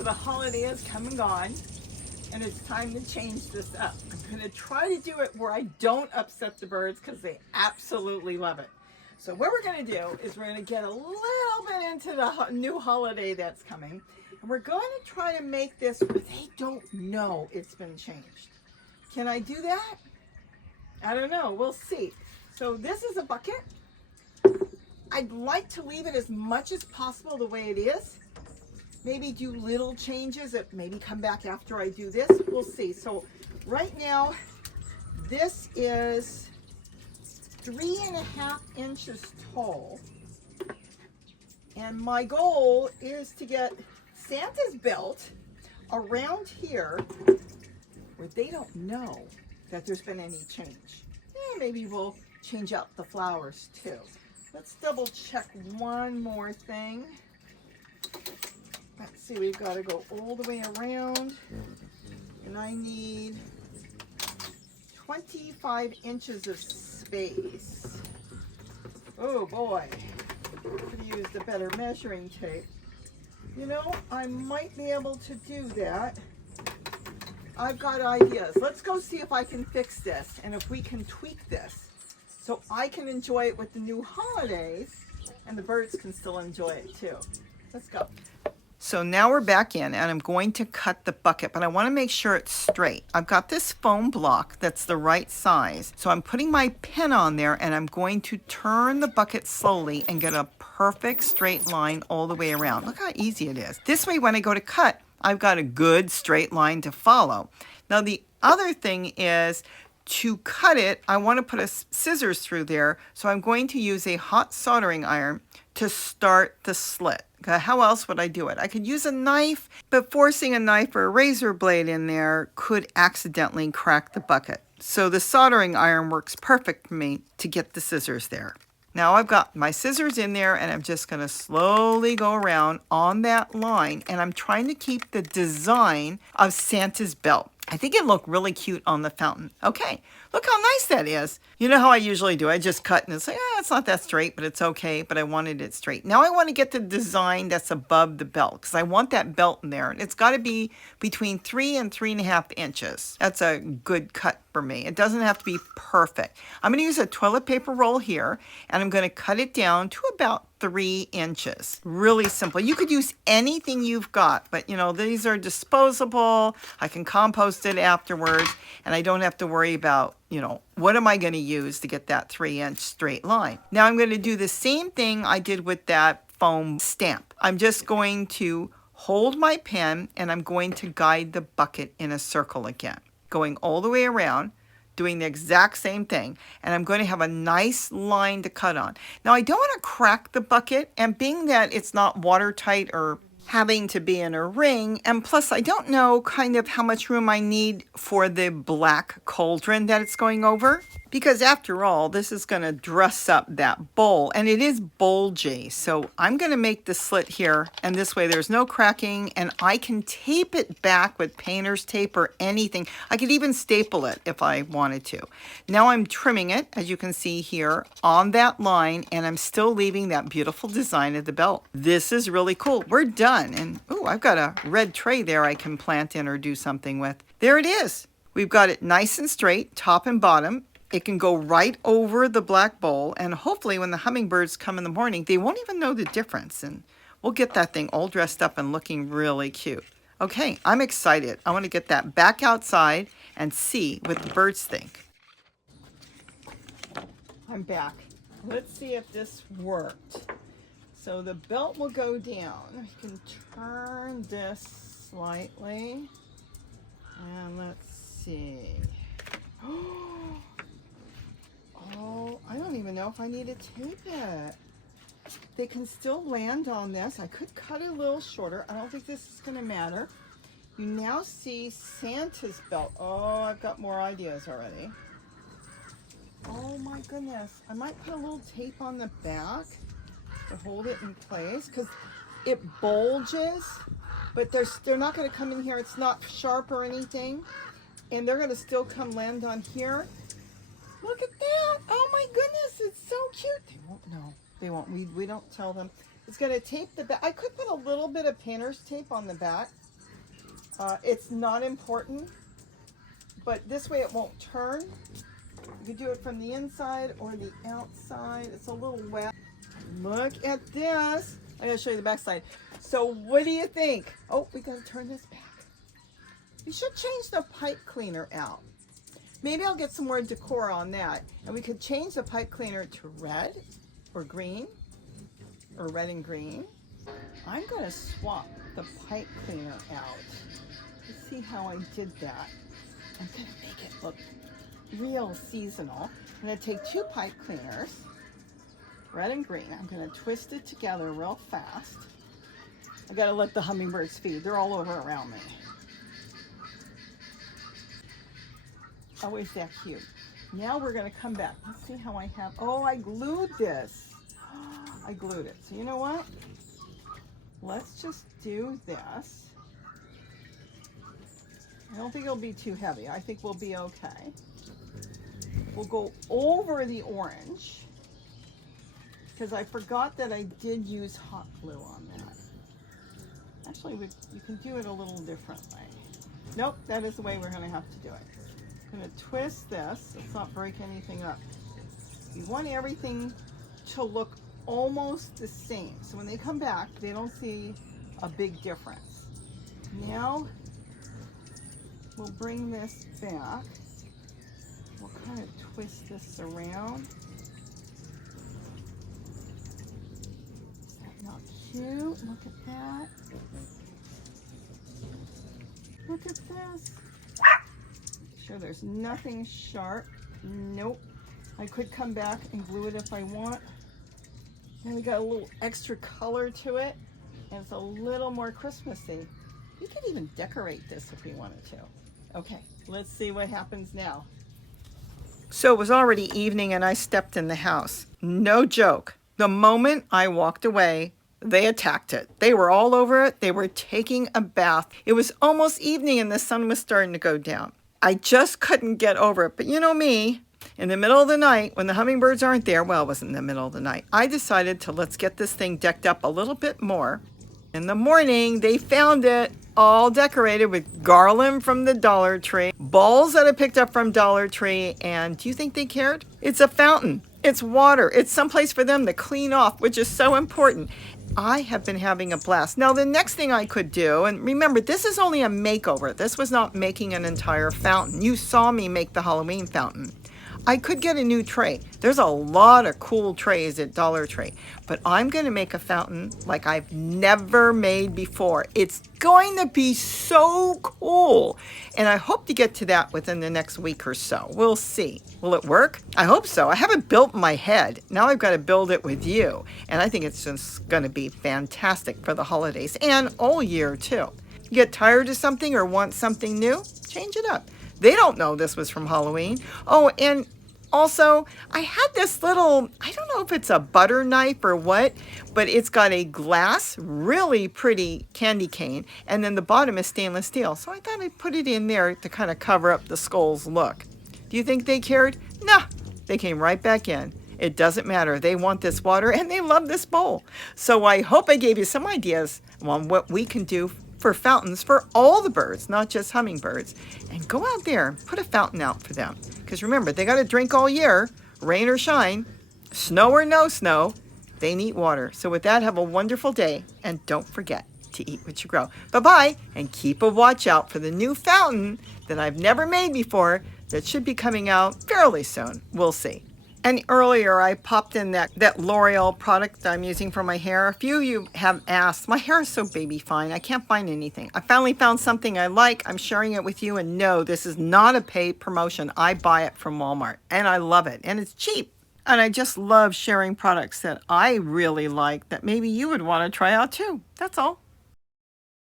So the holiday has come and gone, and it's time to change this up. I'm going to try to do it where I don't upset the birds because they absolutely love it. So what we're going to do is we're going to get a little bit into the new holiday that's coming, and we're going to try to make this where they don't know it's been changed. Can I do that? I don't know. We'll see. So this is a bucket. I'd like to leave it as much as possible the way it is. Maybe do little changes that maybe come back after I do this. We'll see. So right now, this is 3.5 inches tall. And my goal is to get Santa's belt around here where they don't know that there's been any change. Maybe we'll change out the flowers too. Let's double check one more thing. Let's see, we've got to go all the way around, and I need 25 inches of space. Oh boy, could have used a better measuring tape. You know, I might be able to do that. I've got ideas. Let's go see if I can fix this and if we can tweak this so I can enjoy it with the new holidays and the birds can still enjoy it too. Let's go. So now we're back in and I'm going to cut the bucket, but I want to make sure it's straight. I've got this foam block that's the right size. So I'm putting my pen on there and I'm going to turn the bucket slowly and get a perfect straight line all the way around. Look how easy it is. This way when I go to cut, I've got a good straight line to follow. Now the other thing is to cut it, I want to put a scissors through there. So I'm going to use a hot soldering iron to start the slit. How else would I do it? I could use a knife, but forcing a knife or a razor blade in there could accidentally crack the bucket. So the soldering iron works perfect for me to get the scissors there. Now I've got my scissors in there and I'm just going to slowly go around on that line, and I'm trying to keep the design of Santa's belt. I think it looked really cute on the fountain. Okay, look how nice that is. You know how I usually do. I just cut and it's like, it's not that straight, but it's okay. But I wanted it straight. Now I want to get the design that's above the belt because I want that belt in there. And it's got to be between 3 and 3.5 inches. That's a good cut for me. It doesn't have to be perfect. I'm going to use a toilet paper roll here and I'm going to cut it down to about 3 inches. Really simple. You could use anything you've got, but you know, these are disposable. I can compost it afterwards and I don't have to worry about, you know, what am I going to use to get that 3-inch straight line. Now I'm going to do the same thing I did with that foam stamp. I'm just going to hold my pen and I'm going to guide the bucket in a circle again, going all the way around, doing the exact same thing, and I'm going to have a nice line to cut on. Now I don't want to crack the bucket, and being that it's not watertight or having to be in a ring, and plus I don't know kind of how much room I need for the black cauldron that it's going over, because after all, this is going to dress up that bowl, and it is bulgy. So I'm going to make the slit here, and this way there's no cracking, and I can tape it back with painter's tape or anything. I could even staple it if I wanted to. Now I'm trimming it, as you can see here, on that line, and I'm still leaving that beautiful design of the belt. This is really cool. We're done, and oh, I've got a red tray there I can plant in or do something with. There it is. We've got it nice and straight, top and bottom. It can go right over the black bowl, and hopefully when the hummingbirds come in the morning, they won't even know the difference, and we'll get that thing all dressed up and looking really cute. Okay, I'm excited. I want to get that back outside and see what the birds think. I'm back. Let's see if this worked. So the belt will go down. I can turn this slightly, and let's see. Oh, I don't even know if I need to tape it. They can still land on this. I could cut it a little shorter. I don't think this is going to matter. You now see Santa's belt. Oh, I've got more ideas already. Oh my goodness. I might put a little tape on the back to hold it in place because it bulges, but they're not going to come in here. It's not sharp or anything. And they're going to still come land on here. Look at that. Oh my goodness. It's so cute. They won't know. They won't. We don't tell them. It's going to tape the back. I could put a little bit of painter's tape on the back It's not important, but this way it won't turn. You can do it from the inside or the outside. It's a little wet. Look at this. I'm going to show you the back side. So what do you think? Oh, we got to turn this back. We should change the pipe cleaner out. Maybe I'll get some more decor on that. And we could change the pipe cleaner to red or green or red and green. I'm going to swap the pipe cleaner out. Let's see how I did that. I'm going to make it look real seasonal. I'm going to take 2 pipe cleaners, red and green. I'm going to twist it together real fast. I got to let the hummingbirds feed. They're all over around me. Always that cute. Now we're going to come back. Let's see how I have. Oh, I glued this. I glued it. So you know what? Let's just do this. I don't think it'll be too heavy. I think we'll be okay. We'll go over the orange because I forgot that I did use hot glue on that. Actually, you can do it a little differently. Nope, that is the way we're going to have to do it. I'm going to twist this. Let's not break anything up. You want everything to look almost the same. So when they come back, they don't see a big difference. Now, we'll bring this back. We'll kind of twist this around. Is that not cute? Look at that. Look at this. Sure, there's nothing sharp. Nope. I could come back and glue it if I want. And we got a little extra color to it. And it's a little more Christmassy. You could even decorate this if we wanted to. Okay, let's see what happens now. So it was already evening and I stepped in the house. No joke. The moment I walked away, they attacked it. They were all over it. They were taking a bath. It was almost evening and the sun was starting to go down. I just couldn't get over it. But you know me, in the middle of the night, when the hummingbirds aren't there, well, it wasn't in the middle of the night, I decided to let's get this thing decked up a little bit more. In the morning, they found it all decorated with garland from the Dollar Tree, balls that I picked up from Dollar Tree, and do you think they cared? It's a fountain. It's water. It's someplace for them to clean off, which is so important. I have been having a blast. Now, the next thing I could do, and remember, this is only a makeover. This was not making an entire fountain. You saw me make the Halloween fountain. I could get a new tray. There's a lot of cool trays at Dollar Tree, but I'm going to make a fountain like I've never made before. It's going to be so cool, and I hope to get to that within the next week or so. We'll see. Will it work? I hope so. I have it built in my head. Now I've got to build it with you, and I think it's just going to be fantastic for the holidays and all year too. You get tired of something or want something new? Change it up. They don't know this was from Halloween. Oh, and also, I had this little, I don't know if it's a butter knife or what, but it's got a glass, really pretty candy cane, and then the bottom is stainless steel. So I thought I'd put it in there to kind of cover up the skull's look. Do you think they cared? No, they came right back in. It doesn't matter. They want this water and they love this bowl. So I hope I gave you some ideas on what we can do for fountains for all the birds, not just hummingbirds. And go out there and put a fountain out for them. Because remember, they got to drink all year, rain or shine, snow or no snow, they need water. So with that, have a wonderful day. And don't forget to eat what you grow. Bye-bye, and keep a watch out for the new fountain that I've never made before that should be coming out fairly soon. We'll see. And earlier I popped in that L'Oreal product that I'm using for my hair. A few of you have asked, my hair is so baby fine, I can't find anything. I finally found something I like. I'm sharing it with you, and no, this is not a paid promotion. I buy it from Walmart and I love it, and it's cheap. And I just love sharing products that I really like that maybe you would want to try out too. That's all.